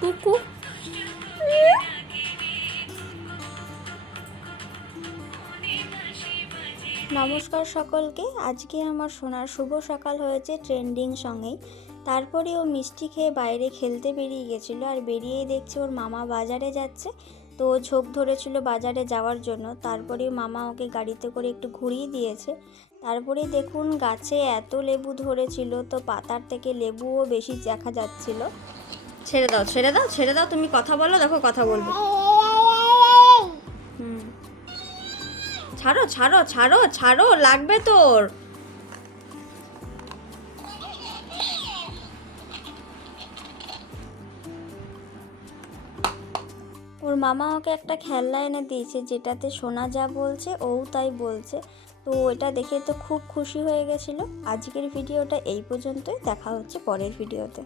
কুকু। নমস্কার সকলকে। আজকে আমার সোনার শুভ সকাল হয়েছে ট্রেন্ডিং সঙ্গেই। তারপরে ও মিষ্টি খেয়ে বাইরে খেলতে বেরিয়ে গেছিলো, আর বেরিয়েই দেখছে ওর মামা বাজারে যাচ্ছে। তো ও ঝোঁক ধরেছিল বাজারে যাওয়ার জন্য। তারপরে মামা ওকে গাড়িতে করে একটু ঘুরিয়ে দিয়েছে। তারপরে দেখুন গাছে এত লেবু ধরেছিল, তো পাতার থেকে লেবুও বেশি দেখা যাচ্ছিল। ছেড়ে দাও ছেড়ে দাও ছেড়ে দাও, তুমি কথা বলো, দেখো কথা বলবো। ছাড়ো ছাড়ো ছাড়ো ছাড়ো, লাগবে তোর। ওর মামা ওকে একটা খেলনা এনে দিয়েছে, যেটাতে সোনা যা বলছে ও তাই বলছে। তো এটা দেখে তো খুব খুশি হয়ে গেছিলো। আজকের ভিডিওটা এই পর্যন্তই, দেখা হচ্ছে পরের ভিডিওতে।